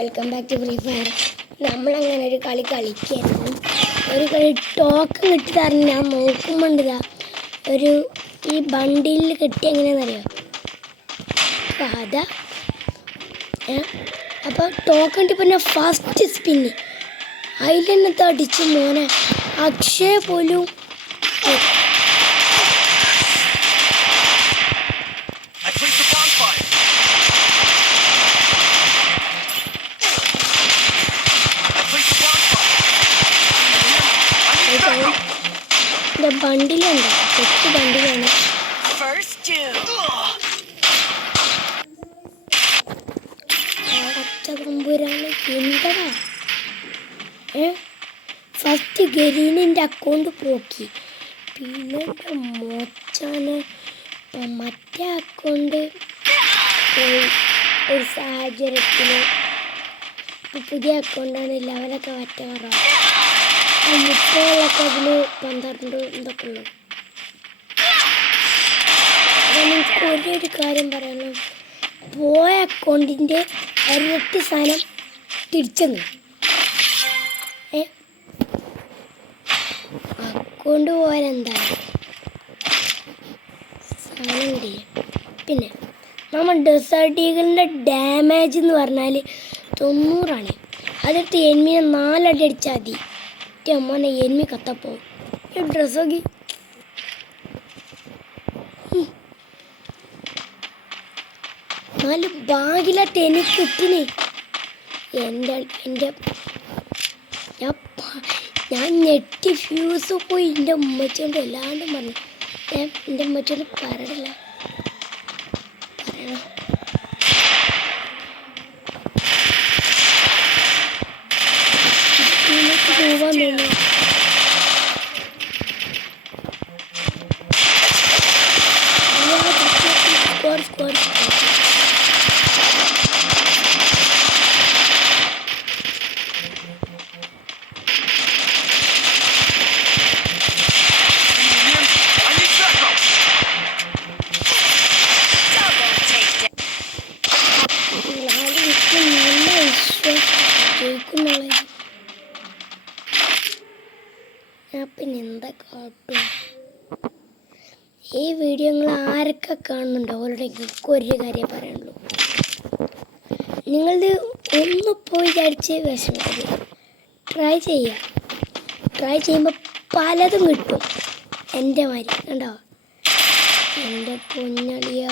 Welcome back to free fire. നമ്മളങ്ങനെ ഒരു കളി കളിക്കായിരുന്നു. ഒരു കളി ടോക്കൺ കിട്ടി തരണം. ഞാൻ നോക്കുമ്പോണ്ടിതാ ഒരു ഈ ബണ്ടിൽ കിട്ടി എങ്ങനെയാണെന്നറിയോ? അതാ അപ്പോൾ ടോക്കൺ കിട്ടിയപ്പോൾ ഞാൻ ഫസ്റ്റ് സ്പിന്ന് അതിൽ തന്നെ തടിച്ച് മോനെ അക്ഷയ പോലും ബണ്ടിലുണ്ട്. തെറ്റ് ബണ്ടിലാണ്. തമ്പുരാണ് എന്തടാ ഫസ്റ്റ് ഗരീനിൻ്റെ അക്കൗണ്ട് പോക്കി. പിന്നെ മോച്ചാന് മറ്റേ അക്കൗണ്ട് ഒരു സാഹചര്യത്തിൽ പുതിയ അക്കൗണ്ടാണ് ലെവലൊക്കെ വറ്റാറോ 30 അതിൽ 12 എന്തൊക്കെ ഉള്ളു. എനിക്ക് ഒരു കാര്യം പറയണം, പോയ അക്കൗണ്ടിൻ്റെ ഇരട്ടി സാധനം തിരിച്ചെന്ന്. അക്കൗണ്ട് പോയാലെന്താ സാധനം കിട്ടിയ. പിന്നെ നമ്മൾ ഡെസേർട്ട് ഈഗിളിൻ്റെ ഡാമേജ് എന്ന് പറഞ്ഞാൽ 90 അതെടുത്ത് എനിമിനെ 4 അടി അടിച്ചാൽ മതി. മോനെ എനിമി കത്തപ്പോ ഡ്രസ് നോക്കി. നല്ല ഭാഗ്യമില്ലാത്ത എനിക്ക് കിട്ടിന്. ഞാൻ ഞെട്ടി ഫ്യൂസ് പോയി. എൻ്റെ ഉമ്മച്ചോണ്ട് എല്ലാണ്ടും പറഞ്ഞു. എൻ്റെ ഉമ്മച്ചോണ്ട് പറയണില്ല പറയണം. പോവാൻ തോന്നുന്നു. പിന്നെ എന്താ കാട്ടും. ഈ വീഡിയോ നിങ്ങൾ ആരൊക്കെ കാണുന്നുണ്ടോ അവരുടെ ഒരു കാര്യം പറയാനുള്ളൂ. നിങ്ങളിത് ഒന്ന് പോയി വിചാരിച്ച് വിഷമിക്കരുത്. ട്രൈ ചെയ്യുമ്പോൾ പലതും കിട്ടും. എൻ്റെ മാതിരി കണ്ടോ എൻ്റെ പൊന്നളിയ.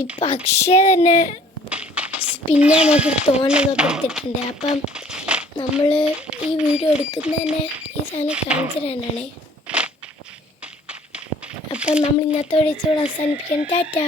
ഇപ്പം അക്ഷയ തന്നെ പിന്നെ നമുക്ക് തോന്നുന്നതൊക്കെ എടുത്തിട്ടുണ്ട്. അപ്പം നമ്മൾ ഈ വീഡിയോ എടുക്കുന്നത് തന്നെ ഈ സാധനം കാണിച്ചു തരാനാണ്. അപ്പം നമ്മൾ ഇന്നത്തെ വീഡിയോ അവസാനിപ്പിക്കാൻ. ടാറ്റാ.